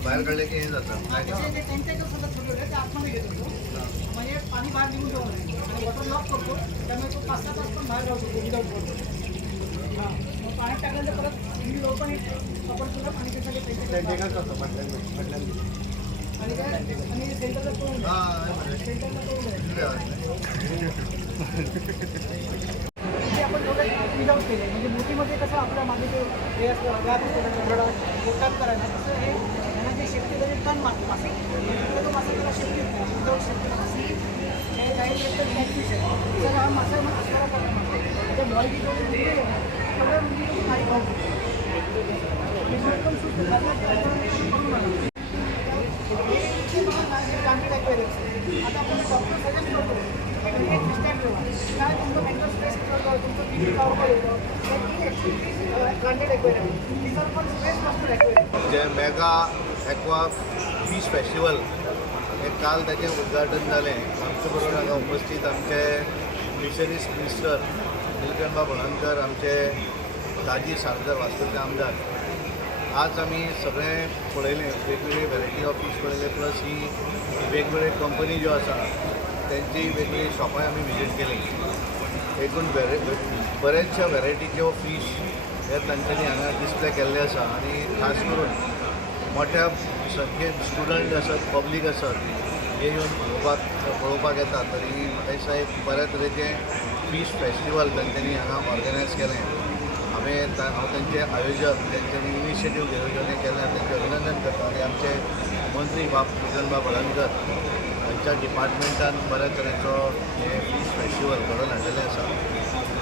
बाहेर काढले की हे जातं म्हणजे पाणी बाहेर निघून जाऊ नये आणि वॉटर लॉक करतो त्यामुळे तो 5-6 तास पण बाहेर राहू शकतो विदाऊट वॉटर. हां मग पाण्यात टाकल्यानंतर परत इंडी ओपन आपण सुद्धा पाणी त्यासाठी आणि काय आणि सेंटरला तोडून सेंटरला ते आपण थोडं विदाऊट केले म्हणजे मोठीमध्ये कसं आपल्या मागे ते हे असतं गोटात करायला तसं हे त्यांना जे शेपटी जरी टन मागतो मासे तर तो मासा त्याला शेपटी येत नाही विदाऊट शेपटी मासे हे काही एकदम कॅटफिश आहे जर हा मासा मग असणारा करणार ते बॉईल जेवढे दिले तेवढं म्हणजे तो खाली खाऊ आता आपण डॉक्टर सजेस्ट करतो काय तुमचं मेंटल स्ट्रेस तुमचं किती जे मेगा एक्वा फिश फेस्टिवल हे काल त्याचें उद्घाटन जालें. आमचे बरोबर हांगा उपस्थित आमचे फिशरीज मिनिस्टर निलकंठ भोळणकर, आमचे ताजी सारकर वास्कोचे आमदार. आज आमी सगळे पळयलें, वेगवेगळे व्हेरायटी ऑफ फीश पळयले, प्लस ही वेगवेगळे कंपनी ज्यो आसा त्यांची वेगवेगळी शॉपां आमी विजीट केली. एकूण बरेचशा व्हेरायटीच्यो फीश हे तांच्यांनी हांगा डिस्प्ले केल्ले आसा आणि खास करून मोठ्या संख्येन स्टुडंट आसत, पब्लीक आसत, हे येवन पळोवपाक येतात. तरी म्हाका दिसता एक बऱ्या तरेचें फीश फेस्टिवल तांच्यांनी हांगा ऑर्गनायज केलें. हांव तांचे आयोजक तांच्यांनी इनिशिएटीव घेवन केलें तांचें अभिनंदन करता. आनी आमचे मंत्री निलकंठ भोळणकर हांच्या डिपार्टमेंटान बऱ्या तरेचो हे फीश फेस्टिवल घडोवन हाडलेलें आसा,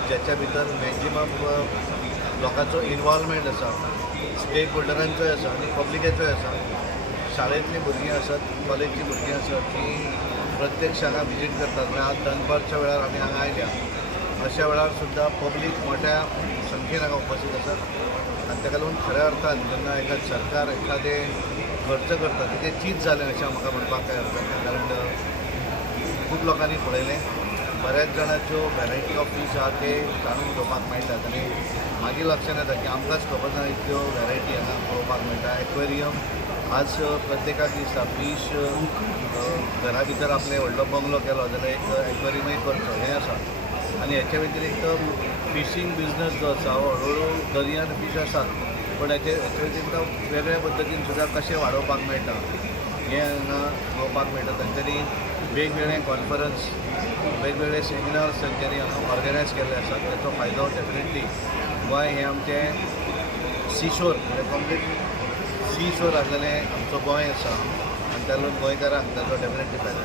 जेच्या भितर मॅक्झिमम लोकांचो इनवॉल्वमेंट आसा, स्टेक होल्डरांचोय आसा आनी पब्लिकेचोय आसा. शाळेंतलीं भुरगीं आसत, कॉलेजची भुरगीं आसत, ती प्रत्यक्ष हांगा विजीट करतात. म्हणजे आज दनपारच्या वेळार आमी हांगा आयल्या, अशा वेळार सुद्दां पब्लीक मोठ्या संख्येन हांगा उपस्थित आसात. आनी ताका लागून खऱ्या अर्थान जेन्ना एखाद सरकार एखादें खर्च करता तेजें चीज जालें अशें म्हाका म्हणपाक काय हरकत ना. कारण खूब लोकांनी पळयलें, बऱ्याच जाणांच्यो व्हेरायटी ऑफ फीश आहा ते जाणून घेवपाक मेळटात. आनी मागीर लक्षांत येता की आमकांच खबर ना इतल्यो व्हेरायटी हांगा पळोवपाक मेळटा. एक्वेरियम आज प्रत्येकाक दिसता फीश घरा भितर आपले व्हडलो बंगलो केलो जाल्यार एक एक्वेरियमूय करचो हें आसा. आनी हेचे व्यतिरिक्त फिशींग बिजनस जो आसा हो हळूहळू दर्यान फीश आसात, पण हेचे व्यतिरिक्त वेगळ्या पद्दतीन सुद्दां कशें वाडोवपाक मेळटा हें हांगा पळोवपाक मेळटा. तांच्यांनी वेगवेगळे कॉन्फरन्स, वेगवेगळे सेमिनार्स तांच्यांनी हांगा ऑर्गनायज केल्ले आसात. ताचो फायदो डेफिनेटली गोंय हें आमचें सीशोर म्हणजे कंप्लीट सीशोर आसलेलें आमचो गोंय आसा, आनी त्या लागून गोंयकारांक ताचो डेफिनेटली फायदो.